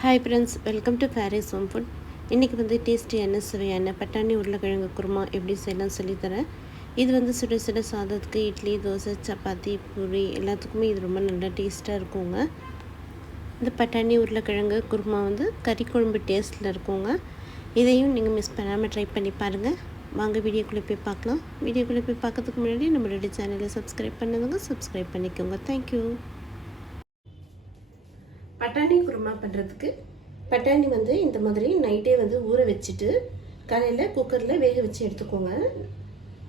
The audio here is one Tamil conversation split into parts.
Hi friends, welcome to Faris home food. இன்றைக்கி டேஸ்டியான சுவையான பட்டாணி உருளைக்கிழங்கு குருமா எப்படி செய்யலாம் சொல்லித்தரேன். இது சுட சுட சாதத்துக்கு, இட்லி, தோசை, சப்பாத்தி, பூரி எல்லாத்துக்குமே இது ரொம்ப நல்லா டேஸ்ட்டாக இருக்குங்க. இந்த பட்டாணி உருளைக்கிழங்கு குருமா கறி குழம்பு டேஸ்ட்டில் இருக்குங்க. இதையும் நீங்கள் மிஸ் பண்ணாமல் ட்ரை பண்ணி பாருங்கள். வாங்க வீடியோக்குள்ளே போய் பார்க்கலாம். வீடியோக்குள்ளே போய் பார்க்கறதுக்கு முன்னாடி நம்மளுடைய சேனலை சப்ஸ்கிரைப் பண்ணுங்க, சப்ஸ்கிரைப் பண்ணிக்கோங்க. தேங்க்யூ. பட்டாணி குருமா பண்ணுறதுக்கு பட்டாணி இந்த மாதிரி நைட்டே ஊற வச்சுட்டு காலையில் குக்கரில் வேக வச்சு எடுத்துக்கோங்க.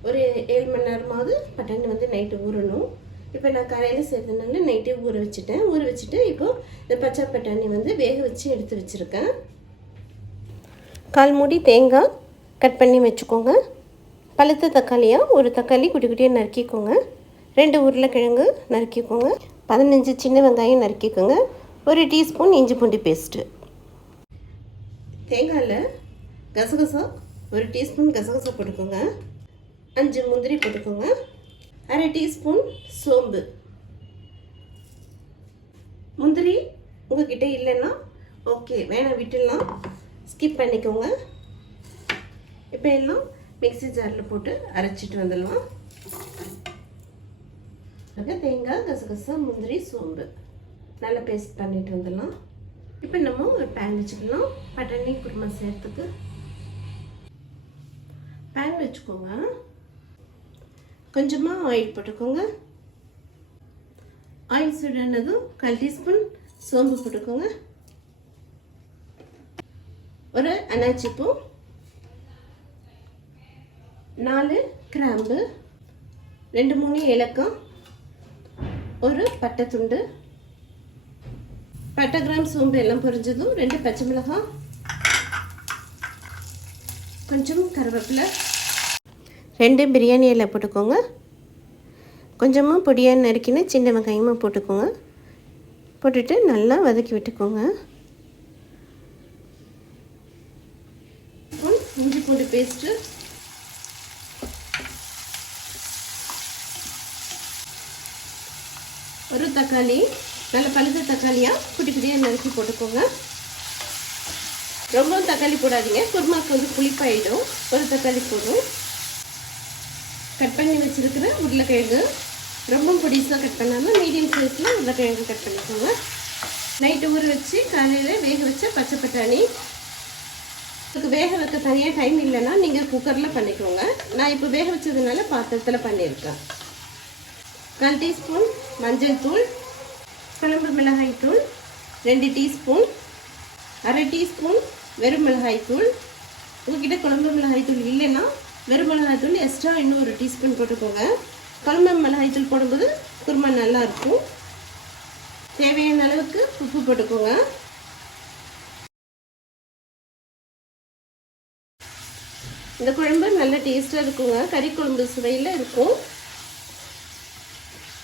ஒரு 7 மணி நேரமாவது பட்டாணி நைட்டு ஊறணும். இப்போ நான் காலையில் செய்கிறதுனால நைட்டே ஊற வச்சுட்டு இப்போது இந்த பச்சை பட்டாணி வேக வச்சு எடுத்து வச்சுருக்கேன். 1/4 மூடி தேங்காய் கட் பண்ணி வச்சுக்கோங்க. பழுத்த தக்காளியாக ஒரு தக்காளி குட்டி குட்டியாக நறுக்கிக்கோங்க. 2 உருளைக்கிழங்கு நறுக்கிக்கோங்க. 15 சின்ன வெங்காயம் நறுக்கிக்கோங்க. 1 டீஸ்பூன் இஞ்சி பூண்டு பேஸ்ட்டு. தேங்காயில் கசகசா 1 டீஸ்பூன் கசகசா போட்டுக்கோங்க. 5 முந்திரி போட்டுக்கோங்க. 1/2 டீஸ்பூன் சோம்பு. முந்திரி உங்ககிட்ட இல்லைன்னா ஓகே, வேணாம் விட்டுடலாம், ஸ்கிப் பண்ணிக்கோங்க. இப்போ எல்லாம் மிக்ஸி ஜாரில் போட்டு அரைச்சிட்டு வந்துடலாம். தேங்காய், கசகசா, முந்திரி, சோம்பு நல்லா பேஸ்ட் பண்ணிட்டு வந்துடலாம். இப்போ நம்ம ஒரு பேன் வச்சுக்கலாம். பட்டாணி குருமா செய்கிறதுக்கு பேன் வச்சுக்கோங்க. கொஞ்சமாக ஆயில் போட்டுக்கோங்க. ஆயில் சூடானதும் 1/4 டீஸ்பூன் சோம்பு போட்டுக்கோங்க. ஒரு அன்னாச்சி பூ, 4 கிராம்பு, 2-3 ஏலக்காய், ஒரு பட்டை துண்டு, பட்டை, கிராம், சோம்பு எல்லாம் பொரிஞ்சதும் 2 பச்சை மிளகாய், கொஞ்சம் கருவேப்பிலை, 2 பிரியாணி இலை போட்டுக்கோங்க. கொஞ்சமாக பொடியாக நறுக்கின சின்ன வெங்காயமாக போட்டுக்கோங்க. போட்டுட்டு நல்லா வதக்கி விட்டுக்கோங்க. இஞ்சி பூண்டு பேஸ்ட்டு, ஒரு தக்காளி நல்ல பழுத்த தக்காளியாக குட்டி குட்டியாக நறுக்கி போட்டுக்கோங்க. ரொம்ப தக்காளி போடாதீங்க, குருமாவுக்கு புளிப்பாயிடும். ஒரு தக்காளி போதும். கட் பண்ணி வச்சுருக்கிற உருளைக்கிழங்கு ரொம்ப பொடிசாக கட் பண்ணாமல் மீடியம் சைஸில் உருளைக்கிழங்கு கட் பண்ணிக்கோங்க. நைட்டு ஊற வச்சு காலையில் வேக வச்ச பச்சை பட்டாணி. இதுக்கு வேக வைக்க தனியாக டைம் இல்லைன்னா நீங்கள் குக்கரில் பண்ணிக்கோங்க. நான் இப்போ வேக வச்சதுனால பாத்திரத்தில் பண்ணியிருக்கேன். 1/4 டீஸ்பூன் மஞ்சள் தூள், குழம்பு மிளகாய் தூள் 2 டீஸ்பூன், 1/2 டீஸ்பூன் வெறும் மிளகாய் தூள். உங்ககிட்ட குழம்பு மிளகாய் தூள் இல்லைன்னா வெறும் மிளகாய் தூள் எக்ஸ்ட்ரா இன்னும் 1 டீஸ்பூன் போட்டுக்கோங்க. குழம்பு மிளகாய் தூள் போடும்போது குருமா நல்லாயிருக்கும். தேவையான அளவுக்கு உப்பு போட்டுக்கோங்க. இந்த குழம்பு நல்ல டேஸ்ட்டாக இருக்குங்க. கறி குழம்பு சுவையில் இருக்கும்.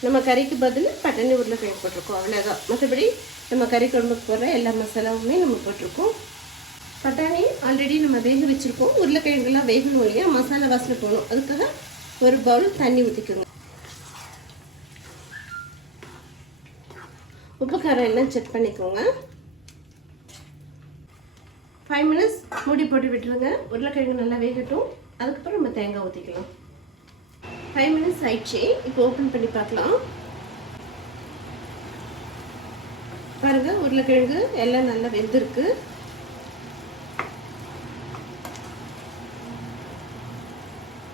நம்ம கறிக்கு பதில் பட்டாணி உருளைக்கிழங்கு போட்டிருக்கோம், அவ்வளோதான். மற்றபடி நம்ம கறி குழம்புக்கு போடுற எல்லா மசாலாவுமே நம்ம போட்டிருக்கோம். பட்டாணி ஆல்ரெடி நம்ம வேக வச்சுருக்கோம். உருளைக்கிழங்குலாம் வேகணும் இல்லையா, மசாலா வாசனை போகணும். அதுக்காக ஒரு பவுல் தண்ணி ஊற்றிக்கோங்க. உப்பு காரம் எல்லாம் செக் பண்ணிக்கோங்க. 5 மினிட்ஸ் மூடி போட்டு விட்டுருங்க. உருளைக்கிழங்கு நல்லா வேகட்டும். அதுக்கப்புறம் நம்ம தேங்காய் ஊற்றிக்கலாம். 5 மினிட்ஸ் ஆயிடுச்சு. இப்போ ஓப்பன் பண்ணி பார்க்கலாம். பாருங்கள், உருளைக்கிழங்கு எல்லாம் நல்லா வெந்திருக்கு.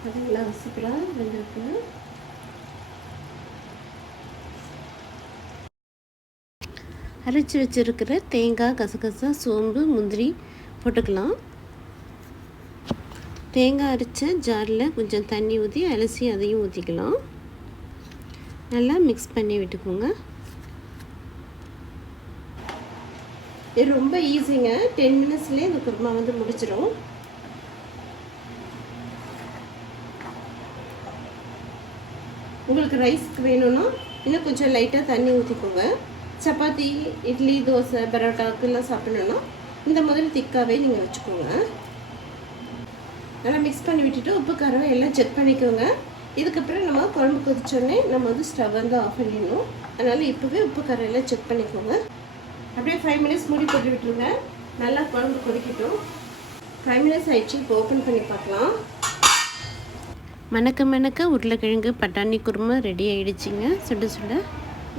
அதெல்லாம் சூப்பராக வெந்திருக்கு. அரைச்சி வச்சிருக்கிற தேங்காய், கசகசா, சோம்பு, முந்திரி போட்டுக்கலாம். தேங்காய் அரைச்ச ஜாரில் கொஞ்சம் தண்ணி ஊற்றி அலசி அதையும் ஊற்றிக்கலாம். நல்லா மிக்ஸ் பண்ணி விட்டுக்கோங்க. இது ரொம்ப ஈஸிங்க. 10 மினிட்ஸ்லேயே இந்த குருமா முடிச்சிடும். உங்களுக்கு ரைஸ்க்கு வேணும்னா இன்னும் கொஞ்சம் லைட்டாக தண்ணி ஊற்றிக்கோங்க. சப்பாத்தி, இட்லி, தோசை, பரோட்டாக்கெல்லாம் சாப்பிடணுன்னா இந்த மாதிரி திக்காகவே நீங்கள் வச்சுக்கோங்க. நல்லா மிக்ஸ் பண்ணி விட்டுட்டு உப்பு காரம் எல்லாம் செக் பண்ணிக்கோங்க. இதுக்கப்புறம் நம்ம குழம்பு கொதிச்சோடனே நம்ம ஸ்டவ் ஆஃப் பண்ணிடணும். அதனால் இப்போவே உப்பு காரம் எல்லாம் செக் பண்ணிக்கோங்க. அப்படியே 5 மினிட்ஸ் மூடி போட்டு விட்டுருங்க. நல்லா குழம்பு கொதிக்கட்டும். 5 மினிட்ஸ் ஆயிடுச்சு. இப்போ ஓப்பன் பண்ணி பார்க்கலாம். மணக்க மணக்க உருளைக்கிழங்கு பட்டாணி குருமா ரெடி ஆகிடுச்சிங்க. சுட சுட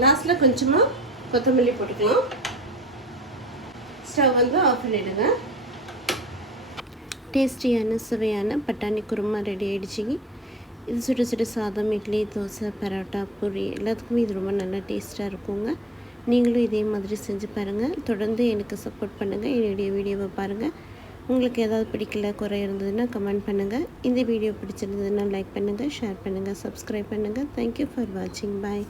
லாஸ்ட்டில் கொஞ்சமாக கொத்தமல்லி போட்டுக்கலாம். ஸ்டவ் வந்து ஆஃப் பண்ணிவிடுங்க. டேஸ்டியான சுவையான பட்டாணி குருமா ரெடி ஆகிடுச்சிங்க. இது சுட சுட சாதம், இட்லி, தோசை, பரோட்டா, பூரி எல்லாத்துக்குமே இது ரொம்ப நல்லா டேஸ்ட்டாக இருக்குங்க. நீங்களும் இதே மாதிரி செஞ்சு பாருங்கள். தொடர்ந்து எனக்கு சப்போர்ட் பண்ணுங்கள். என்னுடைய வீடியோவை பாருங்கள். உங்களுக்கு ஏதாவது பிடிக்கல, குறை இருந்ததுன்னா கமெண்ட் பண்ணுங்கள். இந்த வீடியோ பிடிச்சிருந்ததுன்னா லைக் பண்ணுங்கள், ஷேர் பண்ணுங்கள், சப்ஸ்கிரைப் பண்ணுங்கள். தேங்க்யூ ஃபார் வாட்சிங். பாய்.